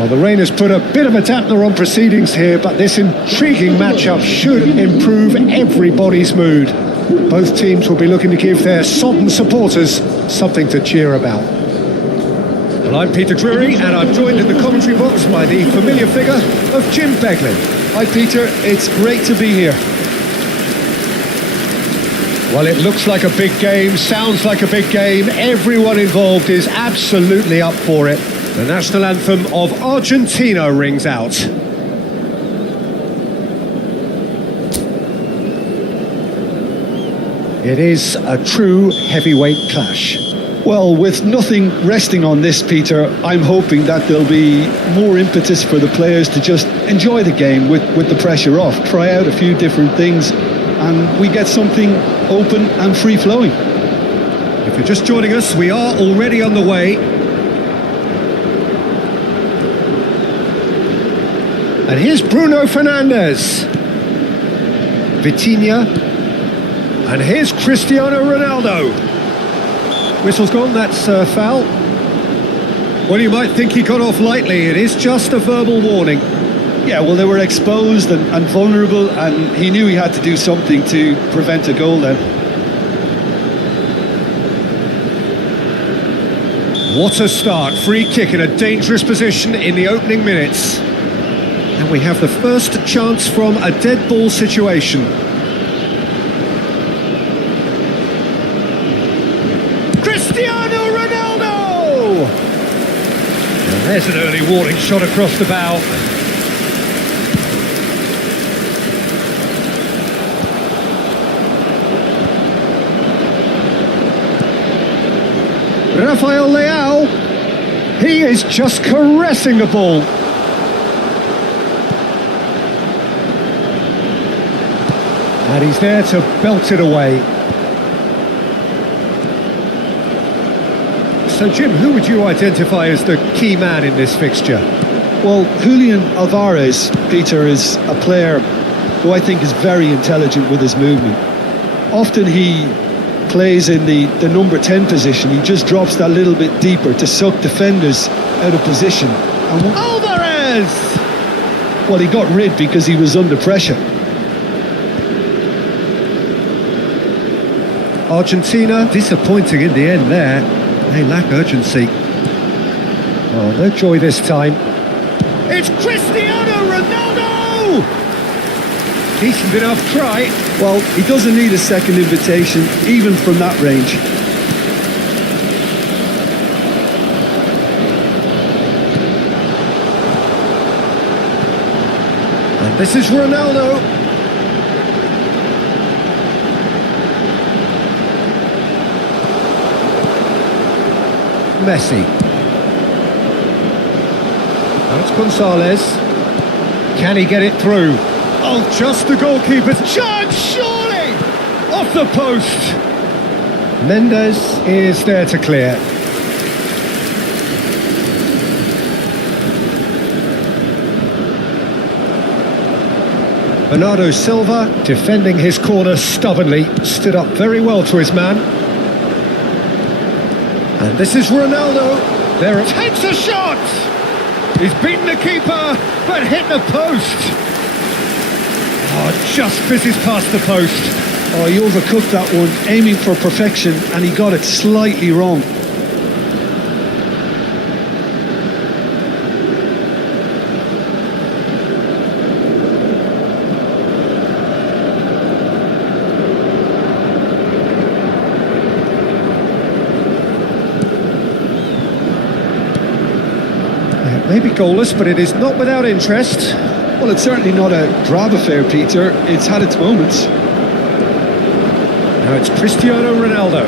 Well, the rain has put a bit of a dampener on proceedings here, but this intriguing matchup should improve everybody's mood. Both teams will be looking to give their sodden supporters something to cheer about. Well, I'm Peter Drury, and I'm joined in the commentary box by the familiar figure of Jim Beglin. Hi Peter, it's great to be here. Well, it looks like a big game, sounds like a big game. Everyone involved is absolutely up for it. The national anthem of Argentina rings out. It is a true heavyweight clash. Well, with nothing resting on this, Peter, I'm hoping that there'll be more impetus for the players to just enjoy the game with the pressure off, try out a few different things, and we get something open and free-flowing. If you're just joining us, we are already on the way. And here's Bruno Fernandes. Vitinha. And here's Cristiano Ronaldo. Whistle's gone, that's a foul. Well, you might think he got off lightly. It is just a verbal warning. Yeah, well, they were exposed and vulnerable, and he knew he had to do something to prevent a goal then. What a start. Free kick in a dangerous position in the opening minutes. And we have the first chance from a dead ball situation. Cristiano Ronaldo! And there's an early warning shot across the bow. Rafael Leao, he is just caressing the ball. And he's there to belt it away. So Jim, who would you identify as the key man in this fixture? Well, Julian Alvarez, Peter, is a player who I think is very intelligent with his movement. Often he plays in the number 10 position. He just drops that little bit deeper to suck defenders out of position. And Alvarez! Well, he got rid because he was under pressure. Argentina disappointing in the end there. They lack urgency. Oh, no joy this time. It's Cristiano Ronaldo! Decent enough try. Well, he doesn't need a second invitation, even from that range. And this is Ronaldo. Messi. Now it's Gonzalez. Can he get it through? Oh, just the goalkeeper's chance, surely! Off the post! Mendes is there to clear. Bernardo Silva, defending his corner stubbornly, stood up very well to his man. And this is Ronaldo. There takes a shot! He's beaten the keeper, but hit the post. Oh, just fizzes past the post. Oh, he overcooked that one, aiming for perfection, and he got it slightly wrong. Maybe goalless, but it is not without interest. Well, it's certainly not a drab affair, Peter. It's had its moments. Now it's Cristiano Ronaldo.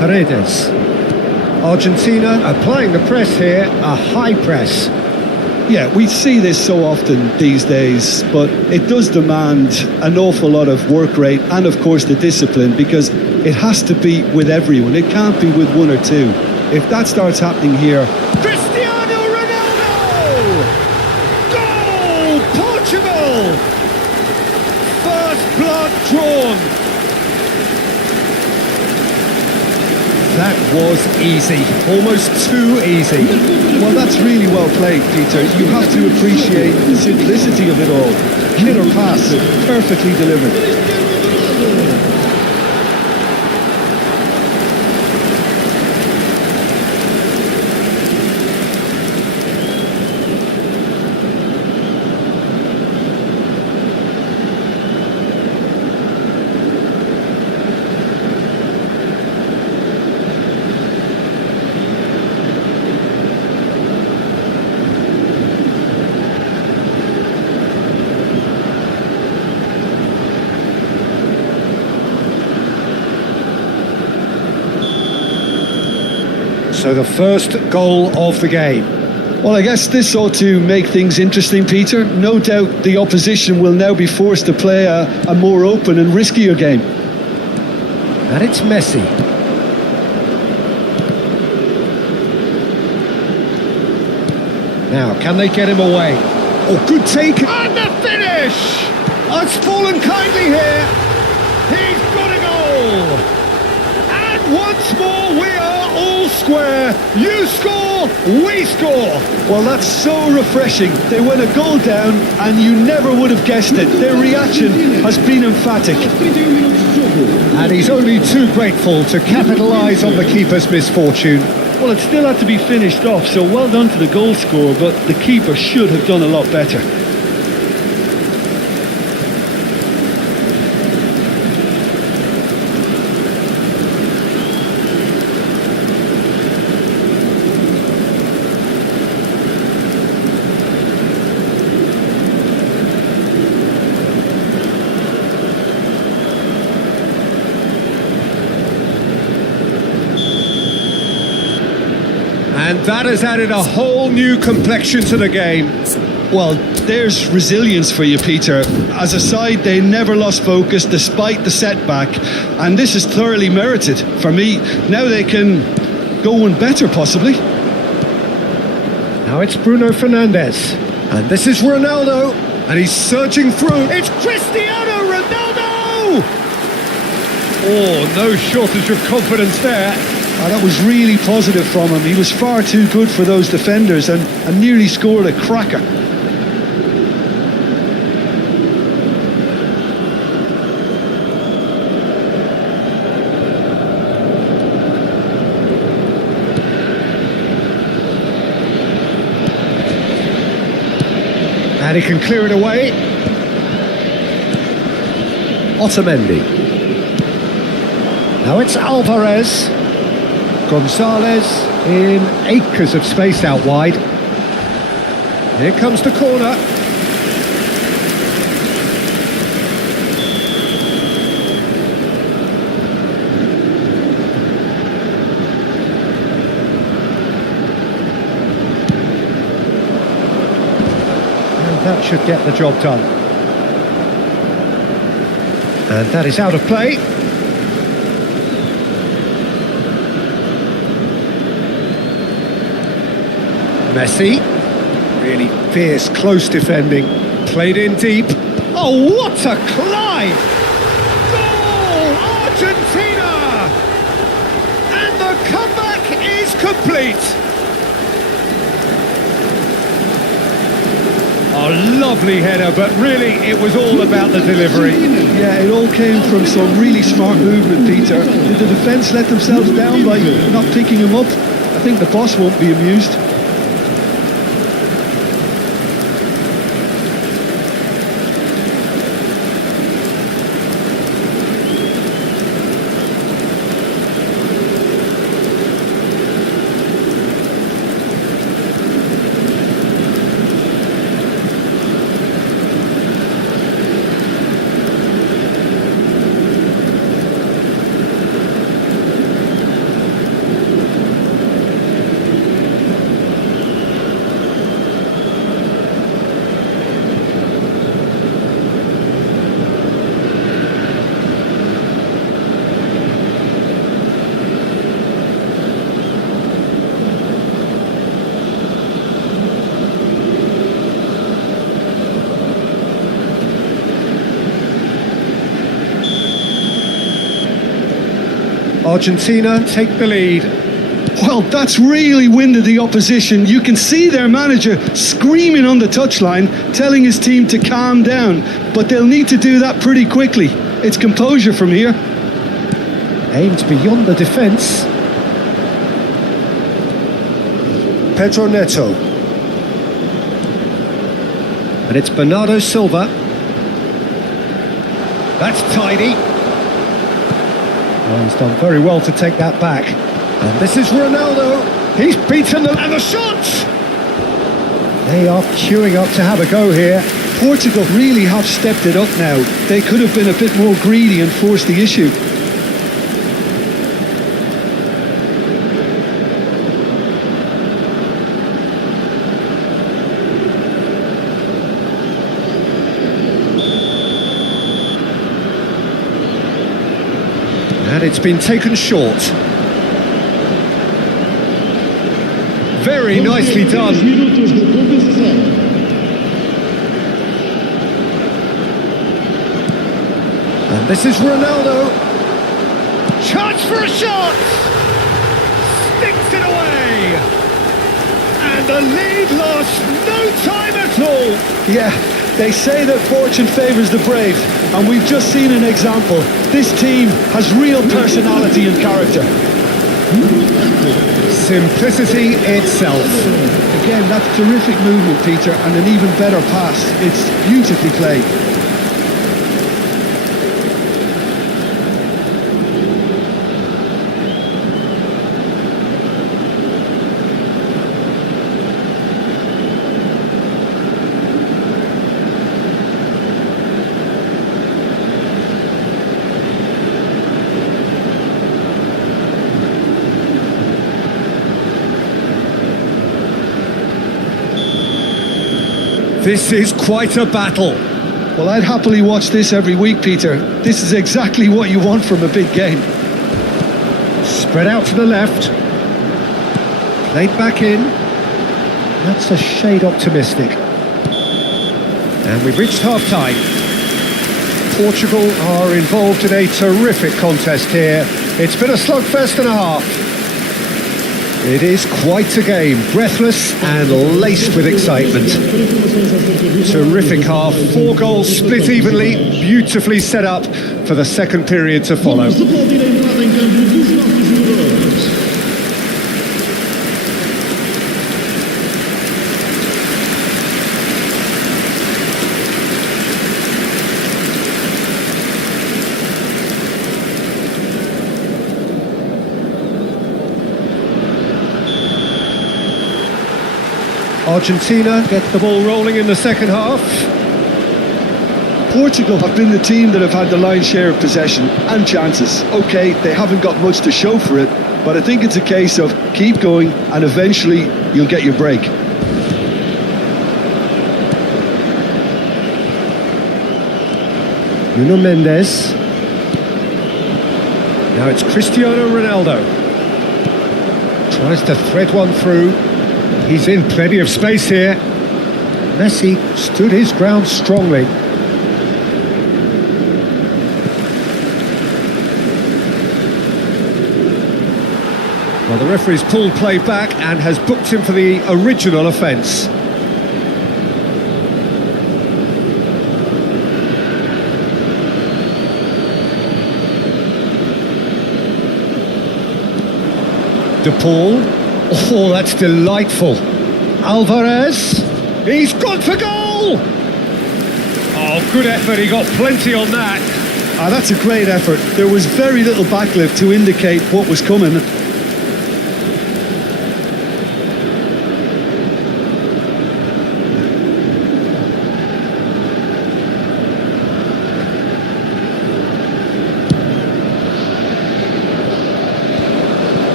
Paredes. Argentina applying the press here, a high press. Yeah, we see this so often these days, but it does demand an awful lot of work rate and, of course, the discipline, because it has to be with everyone. It can't be with one or two. If that starts happening here... Cristiano Ronaldo! Goal! Portugal! First blood drawn. That was easy, almost too easy. Well, that's really well played, Peter. You have to appreciate the simplicity of it all. Killer pass, perfectly delivered. So the first goal of the game. Well, I guess this ought to make things interesting, Peter. No doubt the opposition will now be forced to play a more open and riskier game. And it's Messi. Now, can they get him away? Oh, good take. And the finish! Oh, it's fallen kindly here. He's got a goal. And once more, we are all square. You score, we score. Well, that's so refreshing. They went a goal down and you never would have guessed it. Their reaction has been emphatic. And he's only too grateful to capitalise on the keeper's misfortune. Well, it still had to be finished off, so well done to the goal scorer, but the keeper should have done a lot better. And that has added a whole new complexion to the game. Well, there's resilience for you, Peter. As a side, they never lost focus despite the setback, and this is thoroughly merited for me. Now they can go one better, possibly. Now it's Bruno Fernandes, and this is Ronaldo, and he's surging through. It's Cristiano Ronaldo! Oh, no shortage of confidence there. Oh, that was really positive from him. He was far too good for those defenders and nearly scored a cracker. And he can clear it away. Otamendi. Now it's Alvarez. Gonzalez in acres of space out wide. Here comes the corner. And that should get the job done. And that is out of play. Messi, really fierce, close defending, played in deep. Oh, what a climb! Goal, Argentina! And the comeback is complete. A lovely header, but really it was all about the delivery. Yeah, it all came from some really smart movement, Peter. Did the defence let themselves down by not picking him up? I think the boss won't be amused. Argentina take the lead. Well, that's really winded the opposition. You can see their manager screaming on the touchline, telling his team to calm down. But they'll need to do that pretty quickly. It's composure from here. Aimed beyond the defence. Pedro Neto. And it's Bernardo Silva. That's tidy. Oh, he's done very well to take that back. And this is Ronaldo. He's beaten them. And the shot! They are queuing up to have a go here. Portugal really have stepped it up now. They could have been a bit more greedy and forced the issue. And it's been taken short. Very nicely done. And this is Ronaldo. Chance for a shot! Sticks it away! And the lead lost no time at all! Yeah, they say that fortune favours the brave, and we've just seen an example. This team has real personality and character. Simplicity itself. Again, that's terrific movement, Peter, and an even better pass. It's beautifully played. This is quite a battle. Well, I'd happily watch this every week, Peter. This is exactly what you want from a big game. Spread out to the left. Played back in. That's a shade optimistic. And we've reached half-time. Portugal are involved in a terrific contest here. It's been a slugfest and a half. It is quite a game, breathless and laced with excitement. Terrific half, 4 goals split evenly, beautifully set up for the second period to follow. Argentina get the ball rolling in the second half. Portugal have been the team that have had the lion's share of possession and chances. OK, they haven't got much to show for it, but I think it's a case of keep going and eventually you'll get your break. Nuno Mendes. Now it's Cristiano Ronaldo. Tries to thread one through. He's in plenty of space here. Messi stood his ground strongly. Well, the referee's pulled play back and has booked him for the original offence. De Paul. Oh, that's delightful. Alvarez. He's gone for goal! Oh, good effort. He got plenty on that. That's a great effort. There was very little backlift to indicate what was coming.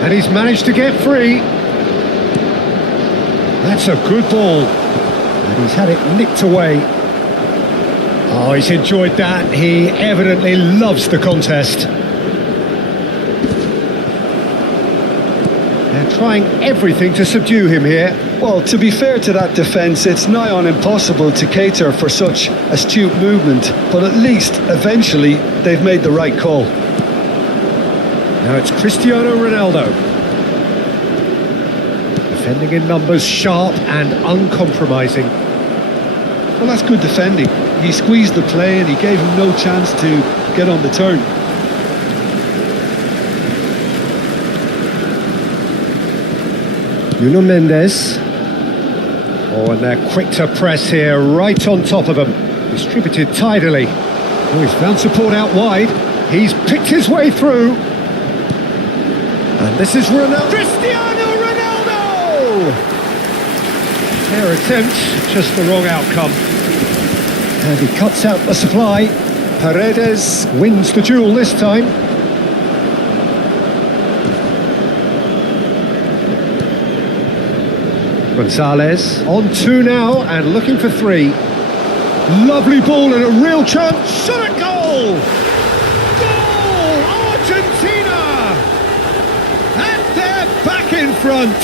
And he's managed to get free. That's a good ball. And he's had it nicked away. Oh, he's enjoyed that. He evidently loves the contest. They're trying everything to subdue him here. Well, to be fair to that defence, it's nigh on impossible to cater for such astute movement, but at least, eventually, they've made the right call. Now it's Cristiano Ronaldo. Defending in numbers, sharp and uncompromising. Well, that's good defending. He squeezed the play and he gave him no chance to get on the turn. Nuno Mendes. Oh, and they're quick to press here, right on top of them. Distributed tidily. Oh, he's found support out wide. He's picked his way through. And this is Ronaldo. Cristiano Ronaldo! Fair attempt, just the wrong outcome. And he cuts out the supply. Paredes wins the duel this time. Gonzalez on two now and looking for three. Lovely ball and a real chance. Shot at goal! Goal! Argentina! And they're back in front.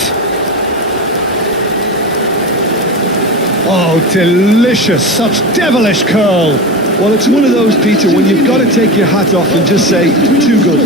Oh, delicious. Such devilish curl. Well, it's one of those, Peter, when you've got to take your hat off and just say, too good.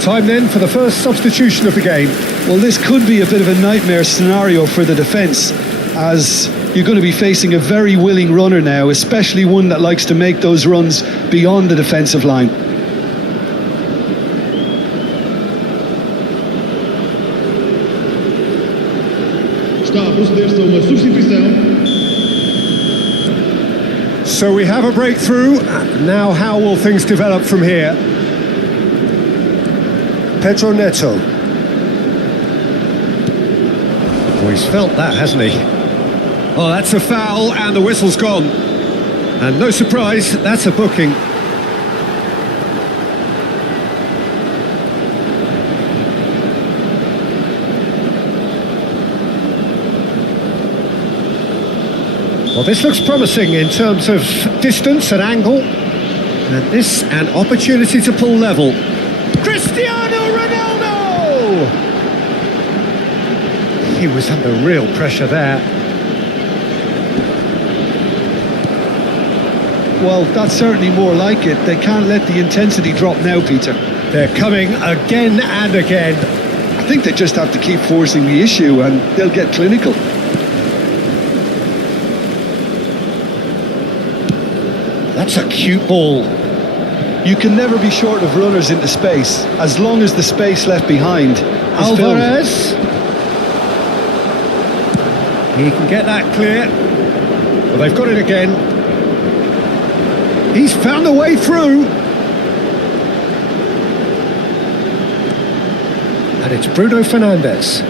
Time then for the first substitution of the game. Well, this could be a bit of a nightmare scenario for the defence, as you're going to be facing a very willing runner now, especially one that likes to make those runs beyond the defensive line. Está a proceder-se a uma substituição. So we have a breakthrough. Now how will things develop from here? Pedro Neto. Oh, he's felt that, hasn't he? Oh, that's a foul and the whistle's gone. And no surprise, that's a booking. Well, this looks promising in terms of distance and angle. And this an opportunity to pull level. Cristiano Ronaldo! He was under real pressure there. Well, that's certainly more like it. They can't let the intensity drop now, Peter. They're coming again and again. I think they just have to keep forcing the issue and they'll get clinical. That's a cute ball. You can never be short of runners into space, as long as the space left behind is Alvarez. filled. He can get that clear. Well, they've got it again. He's found a way through. And it's Bruno Fernandes.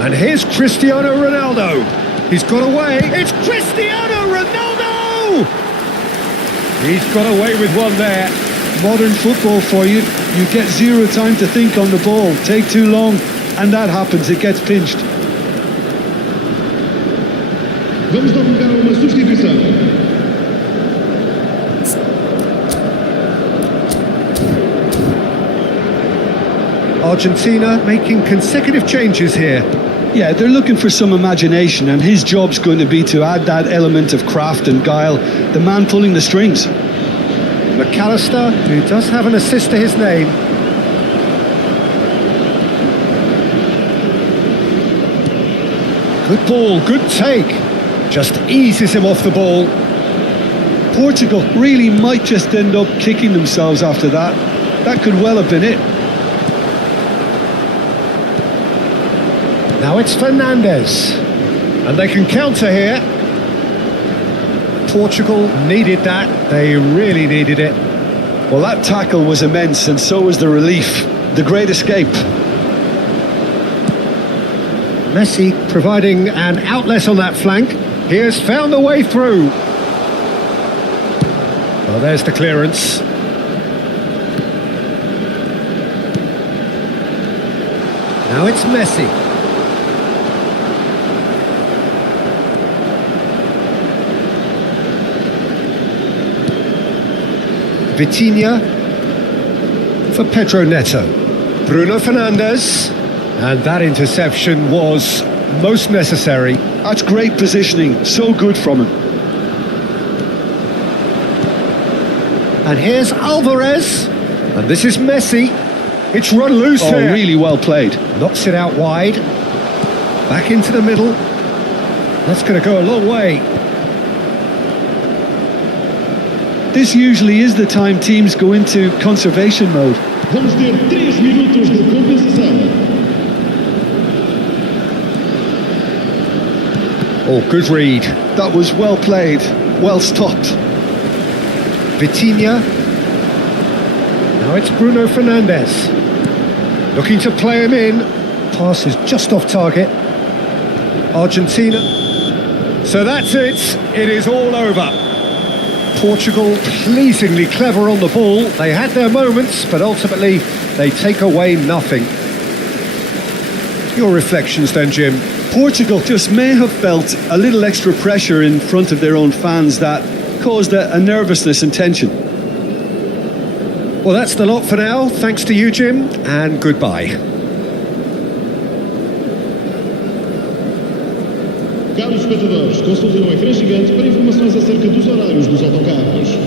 And here's Cristiano Ronaldo. He's got away. It's Cristiano Ronaldo! He's got away with one there. Modern football for you. You get zero time to think on the ball. Take too long, and that happens. It gets pinched. Vamos dar lugar a uma substituição. Argentina making consecutive changes here. Yeah, they're looking for some imagination, and his job's going to be to add that element of craft and guile, the man pulling the strings. McAllister, who does have an assist to his name. Good ball, good take. Just eases him off the ball. Portugal really might just end up kicking themselves after that. That could well have been it. Now it's Fernandes. And they can counter here. Portugal needed that. They really needed it. Well, that tackle was immense, and so was the relief. The great escape. Messi providing an outlet on that flank. He has found the way through. Well, there's the clearance. Now it's Messi. Vitinha for Pedro Neto. Bruno Fernandes. And that interception was most necessary. That's great positioning, so good from him. And here's Alvarez. And this is Messi. It's run loose here. Really well played. Knocks it out wide. Back into the middle. That's going to go a long way. This usually is the time teams go into conservation mode. Vamos ter 3 minutos de compensação. Oh, good read. That was well played, well stopped. Vitinha. Now it's Bruno Fernandes. Looking to play him in. Pass is just off target. Argentina. So that's it. It is all over. Portugal pleasingly clever on the ball. They had their moments, but ultimately they take away nothing. Your reflections then, Jim? Portugal just may have felt a little extra pressure in front of their own fans that caused a nervousness and tension. Well, that's the lot for now. Thanks to you, Jim, and goodbye. Caros espectadores, consultem o ecrã gigante para informações acerca dos horários dos autocarros.